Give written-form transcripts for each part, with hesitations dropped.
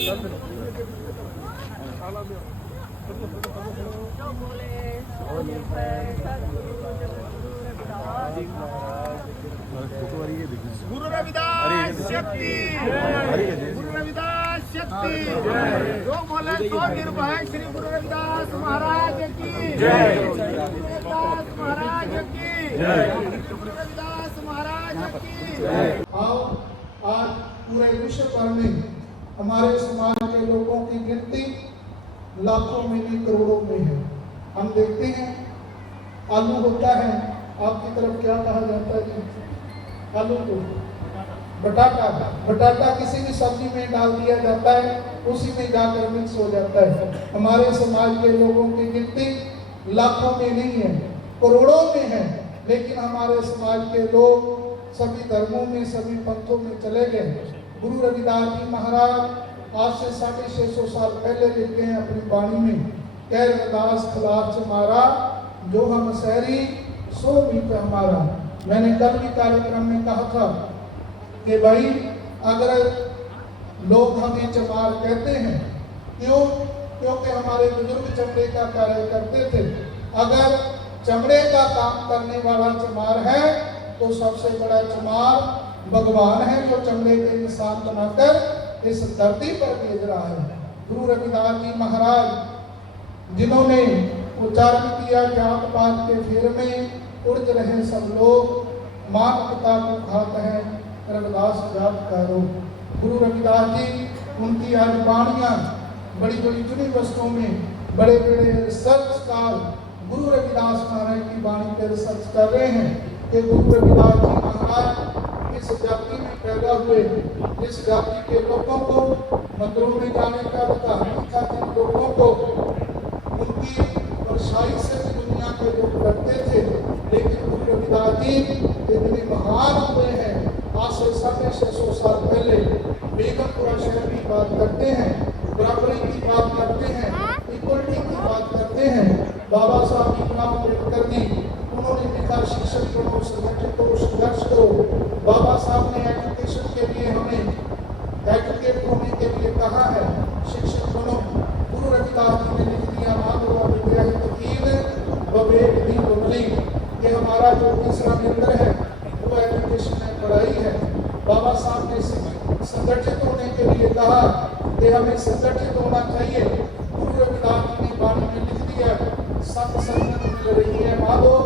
गुरु रविदास शक्ति, गुरु रविदास शक्ति। जो बोले तो निर्भय श्री गुरु रविदास महाराज की जय, गुरु रविदास महाराज की जय, गुरु रविदास महाराज की जय। आओ, आज पूरे विश्व भर में हमारे समाज के लोगों की गिनती लाखों में नहीं करोड़ों में है। हम देखते हैं आलू होता है, आपकी तरफ क्या कहा जाता है जी? आलू को बटाटा किसी भी सब्जी में डाल दिया जाता है, उसी में जाकर मिक्स हो जाता है। हमारे समाज के लोगों की गिनती लाखों में नहीं है, करोड़ों में है। लेकिन हमारे समाज के लोग सभी धर्मों में, सभी पंथों में चले गए। गुरु रविदास जी महाराज आज से 650 साल पहले लिखते हैं अपनी वाणी में, कह रविदास खिलाफ हमारा जो हम शहरी सो भी हमारा। मैंने कल भी कार्यक्रम में कहा था कि भाई अगर लोग हमें चमार कहते हैं, क्यों? क्योंकि हमारे बुजुर्ग चमड़े का कार्य करते थे। अगर चमड़े का काम करने वाला चमार है तो सबसे बड़ा चमार भगवान है, जो चमड़े के निशान बनाकर इस धरती पर भेज रहा है। गुरु रविदास जी महाराज जिन्होंने उच्चारण किया, जात पात के फेर में उड़ रहे सब लोग, मात पिता को खात है रविदास जात का रोग। गुरु रविदास जी उनकी आज वाणियां बड़ी बड़ी यूनिवर्सिटियों में बड़े बड़े रिसर्चकार गुरु रविदास महाराज की वाणी पर रिसर्च कर रहे हैं कि गुरु रविदास जी महाराज इस जाति में पैदा हुए, इस जाति के लोगों को मंदिरों में जाने का अधिकार नहीं था। जिन लोगों को उनकी परछाई से भी दुनिया के लोग डरते थे, लेकिन गुरु रविदास जी इतने महान हुए हैं। आज से 650 साल पहले बेगमपुरा शहर की बात करते हैं, बराबरी की बात करते हैं, इक्वलिटी की बात करते हैं। बाबा साहब भीमराव अम्बेडकर जी उन्होंने लिखा, शिक्षक बनो, संगठित करो, संघर्ष करो। बाबा साहब ने एजुकेशन के लिए हमें एजुकेट होने के लिए कहा है, शिक्षक बनो। गुरु रविदास जी ने लिख दिया, माधवा विद्या तकीन विवेक दी बमली। ये हमारा जो तीसरा मंत्र है वो एजुकेशन है, पढ़ाई है। बाबा साहब ने संगठित होने के लिए कहा कि हमें संगठित होना चाहिए। गुरु रविदास जी ने वाणी में लिख दिया, सत संगत मिल रही है माधो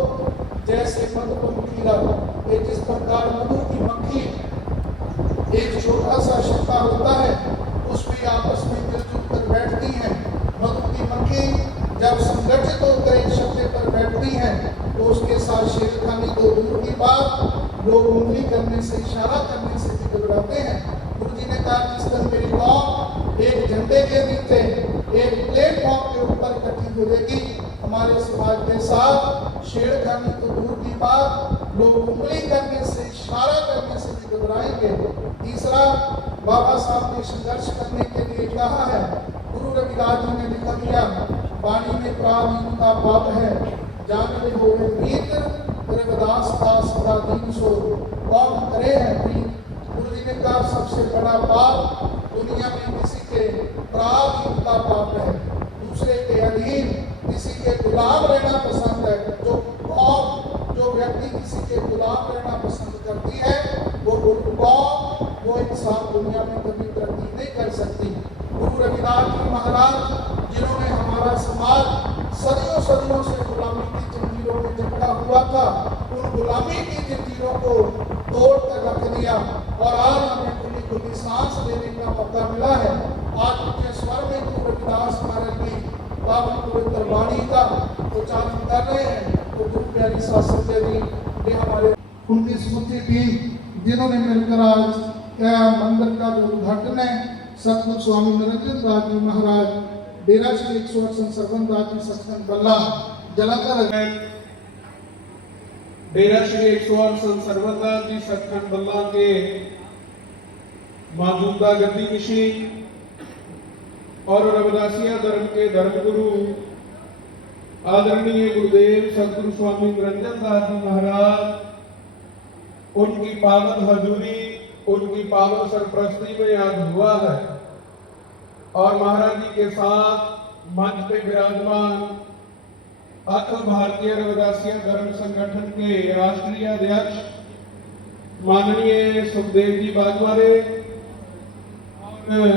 जैसे मधुमक्खीरा। ये जिस प्रकार मधु की मक्खी एक छोटा सा शिक्का होता है, उसमें आपस में मिलजुल कर बैठती हैं। मधु की मक्खी जब संगठित होकर एक शब्द पर बैठती हैं तो उसके साथ छेड़खानी तो दूर की बात, लोग उंगली करने से, इशारा करने से भी घबराते हैं। गुरु जी ने कहा, जिस दिन मेरी कौम एक झंडे के नीचे एक प्लेटफॉर्म के ऊपर इकट्ठी होगी, हमारे समाज के साथ छेड़खानी तो दूर की बात, लोग उंगली करने से, इशारा करने से भी घबराएंगे। तीसरा, बाबा साहब ने संघर्ष करने के लिए कहा है। गुरु रविदास जी ने लिखा दिया, वाणी में प्राणीन का पाप है, जानते हो मीत रविदास का सदा दीन सो कौन करे है प्रीत। गुरु जी ने कहा, सबसे बड़ा पाप दुनिया में किसी के प्राणीन का पाप है, दूसरे के अधीन, किसी के गुलाम रहना पसंद है। जो व्यक्ति किसी के गुलाम रहना पसंद करती है, वो इंसान दुनिया में कभी तरक्की नहीं कर सकती। गुरु रविदास जी महाराज जिन्होंने हमारा समाज सदियों सदियों से गुलामी की जंजीरों में जकड़ा हुआ था, उन गुलामी की जंजीरों को तोड़ कर रख दिया और आज हमें खुली खुली सांस लेने का मौका मिला है। आज उनके स्वर में गुरु रविदास महाराज की पावन पवित्र वाणी का उच्चारण कर रहे हैं। तो गुरु प्यारी शास्त्री जी ये हमारे उनकी स्मृति थी, जिन्होंने मिलकर आज मंदिर का जो उद्घाटन है, सतगुरु स्वामी निरंजन दास जी महाराज डेरा श्री 108 संसर्वन दास जी सचखंड बल्ला जलंधर, डेरा श्री 108 संसर्वन दास जी सचखंड बल्ला के मौजूदा गद्दी निशी और रविदासिया धर्म के धर्मगुरु आदरणीय गुरुदेव सतगुरु स्वामी निरंजन दास जी महाराज, उनकी पावन हजूरी, उनकी पावन सरप्रस्ती में आज हुआ है। और महाराज जी के साथ मंच पे विराजमान अखिल भारतीय रविदासिया धर्म संगठन के राष्ट्रीय अध्यक्ष माननीय सुखदेव जी बाजवारे और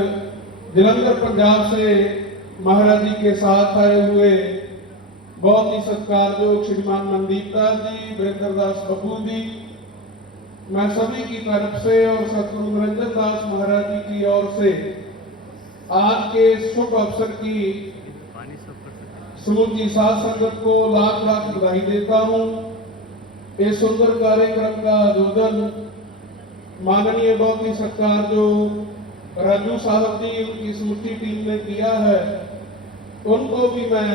जलंधर पंजाब से महाराज जी के साथ आए हुए बहुत ही सत्कारयोग श्रीमान मनदीप दास जी, वीरेंद्र दास बब्बू जी, मैं सभी की तरफ से और सतगुरु निरंजन दास महाराज जी की ओर से आज के शुभ अवसर की समूची साध संगत को लाख लाख बधाई देता हूं। इस सुंदर कार्यक्रम का आयोजन माननीय बहुत ही सत्कारयोग राजू साहब जी, उनकी समूची टीम ने किया है। उनको भी मैं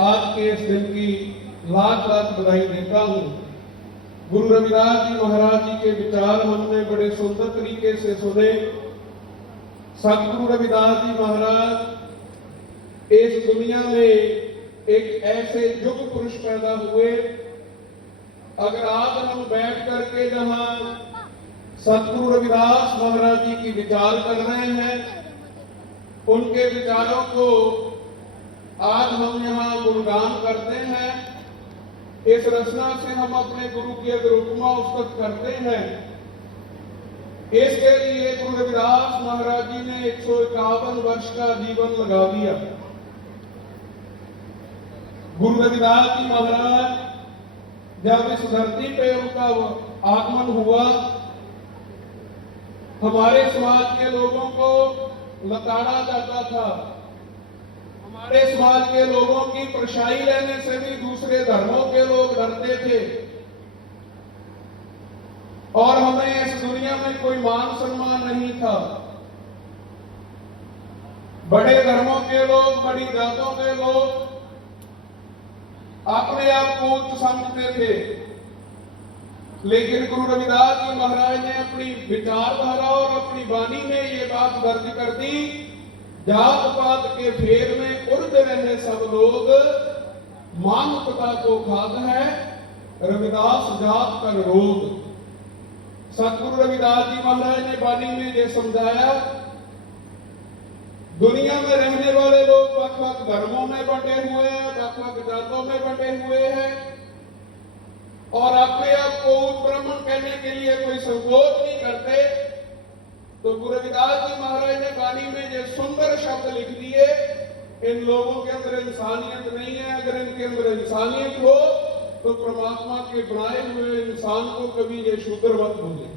आज के इस दिन की लाख लाख बधाई देता हूं। गुरु रविदास जी महाराज जी के विचार हमने बड़े सुंदर तरीके से सुने। सतगुरु रविदास जी महाराज इस दुनिया में एक ऐसे युग पुरुष पैदा हुए, अगर आज हम बैठ करके जहां सतगुरु रविदास महाराज जी की विचार कर रहे हैं, उनके विचारों को आज हम यहाँ गुणगान करते हैं, इस रचना से हम अपने गुरु की अगर उपमा उस्तत करते हैं, इसके लिए गुरु रविदास महाराज जी ने 151 वर्ष का जीवन लगा दिया। गुरु रविदास जी महाराज जब इस धरती पे उनका आगमन हुआ, हमारे समाज के लोगों को लताड़ा जाता था। हमारे समाज के लोगों की परछाई लेने से भी दूसरे धर्मों के लोग डरते थे और हमें इस दुनिया में कोई मान सम्मान नहीं था। बड़े धर्मों के लोग, बड़ी जातों के लोग अपने आप को उच्च समझते थे, लेकिन गुरु रविदास जी महाराज ने अपनी विचारधारा और अपनी वाणी में ये बात दर्ज कर दी, जात पात के फेर में उर्द रहे सब लोग, मानवता को खाद है रविदास जात कर रोग। सतगुरु रविदास जी महाराज ने वाणी में ये समझाया, दुनिया में रहने वाले लोग वक-वक धर्मों में बंटे हुए हैं, वक-वक जातों में बंटे हुए हैं और अपने आप को उच्च ब्राह्मण कहने के लिए कोई संकोच नहीं करते। तो गुरु रविदास जी महाराज ने वाणी में ये सुंदर शब्द लिख दिए, इन लोगों के अंदर इंसानियत नहीं है, अगर इनके अंदर इंसानियत हो तो परमात्मा के बनाए हुए इंसान को कभी ये शूद्र मत बोले।